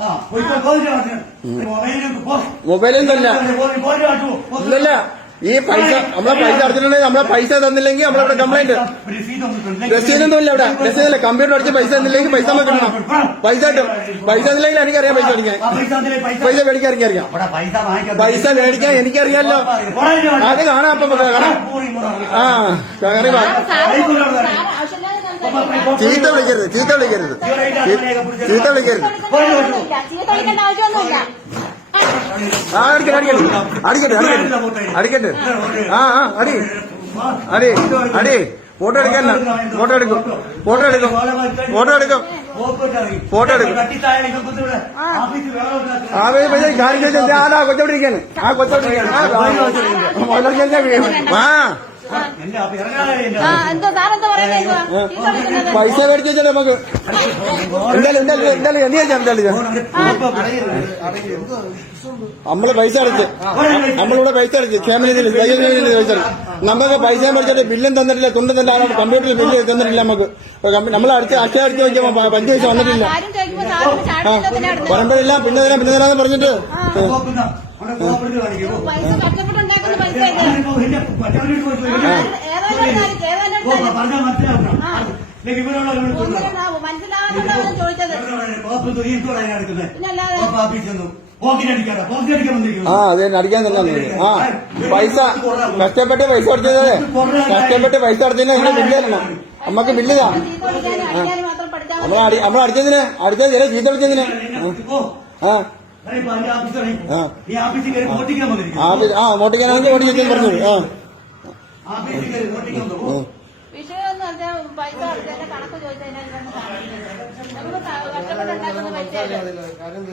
ആ തന്നെ ഇല്ലല്ല. ഈ പൈസ നമ്മളെ പൈസ അടച്ചിട്ടുണ്ടെങ്കിൽ നമ്മളെ പൈസ തന്നില്ലെങ്കിൽ നമ്മളവിടെ കംപ്ലൈന്റ് രസീതൊന്നും ഇല്ല ഇവിടെ രസീതല്ല കമ്പ്യൂട്ടർ അടിച്ച് പൈസ തന്നില്ലെങ്കിൽ പൈസ നമുക്ക് കിട്ടണം. പൈസ കിട്ടും. പൈസ തന്നില്ലെങ്കിൽ എനിക്കറിയാം പൈസ അടിക്കാൻ പൈസ മേടിക്കാൻ എനിക്കറിയാം. അവിടെ പൈസ മേടിക്കാൻ എനിക്കറിയാലോ. അത് കാണാം അപ്പൊ കാണാം. ആ കയറി വാ ചീത്ത വിളിക്കരുത് ചീത്ത വിളിക്കരുത് ചീത്ത വിളിക്കരുത് ആ അടിക്കട്ടെ അടിക്കട്ടെ അടിക്കട്ടെ അടിക്കട്ടെ ആ ആ അടി അടി അടി ഫോട്ടോ എടുക്കാൻ ഫോട്ടോ എടുക്കും ഫോട്ടോ എടുക്കും ഫോട്ടോ എടുക്കും ഫോട്ടോ എടുക്കും. ആ കാര്യം ആ കൊച്ചോടെ ആ മുതലാളിക്ക് ആ പൈസ മേടിച്ച് വെച്ചാൽ നമുക്ക് എന്തായാലും എന്തായാലും നമ്മൾ പൈസ അടച്ച്. നമ്മളിവിടെ പൈസ. അടച്ച്. ക്ഷേമനിധി നമ്മക്ക് പൈസ നമുക്ക് പൈസ മേടിച്ചിട്ട് ബില്ലും തന്നിട്ടില്ല തുണ്ടും തന്നില്ല കമ്പ്യൂട്ടറിൽ ബില്ല് തന്നിട്ടില്ല നമുക്ക്. നമ്മൾ അടിച്ച് അക്ഷയ അടിച്ച് വെച്ചാൽ പഞ്ച് പൈസ വന്നിട്ടില്ല. പറയുമ്പോഴില്ല പിന്നെ തരാം പിന്നെ തരാന്ന് പറഞ്ഞിട്ട്. ആ. അതെ അടിക്കാൻ തന്നെ ആ പൈസ കഷ്ടപ്പെട്ട് പൈസ അടച്ചത് കഷ്ടപ്പെട്ട് പൈസ അടച്ചതിന് ബില്ല് തരണം. നമുക്ക് ബില്ല് താ നമ്മൾ അടി നമ്മൾ അടിച്ചതിന് അടിച്ചത് ചില ചീത്ത വിളിച്ചതിന് ആ. ആ. പറഞ്ഞു. ആ.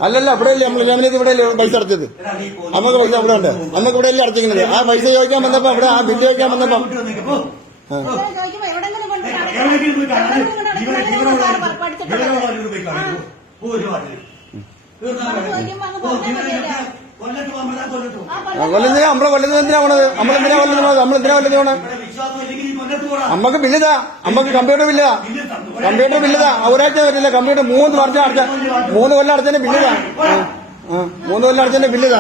അല്ലല്ല ഇവിടെ അല്ലേ നമ്മൾ ജാമ്യത്തിൽ ഇവിടെ അല്ലേ പൈസ അടച്ചത്? അമ്മയ്ക്ക് പൈസ ഇവിടെ ഉണ്ട്. അമ്മയ്ക്ക് ഇവിടെ അല്ലേ അടച്ചിരിക്കുന്നത്. ആ പൈസ ചോദിക്കാൻ വന്നപ്പോ ഇവിടെ ആ ബില്ല് ചോദിക്കാൻ വന്നപ്പോ ആ. കൊല്ലുന്നതിനാ നമ്മളെ കൊല്ലുന്നത് എന്തിനാ പോണത് നമ്മളെന്തിനാ കൊല്ലുന്നത്? നമ്മളെന്തിനാ കൊല്ലുന്നത് നമുക്ക് ബില്ലിതാ. നമുക്ക് കമ്പ്യൂട്ടർ ബില്ലാ കമ്പ്യൂട്ടർ ബില്ലിതാ. ഒരാഴ്ച വരില്ല. കമ്പ്യൂട്ടർ മൂന്ന് വർഷം അടച്ച മൂന്ന് കൊല്ലം അടച്ചതിന്റെ ബില്ലിതാ. മൂന്ന് കൊല്ലം അടച്ചതിന്റെ ബില്ലിതാ.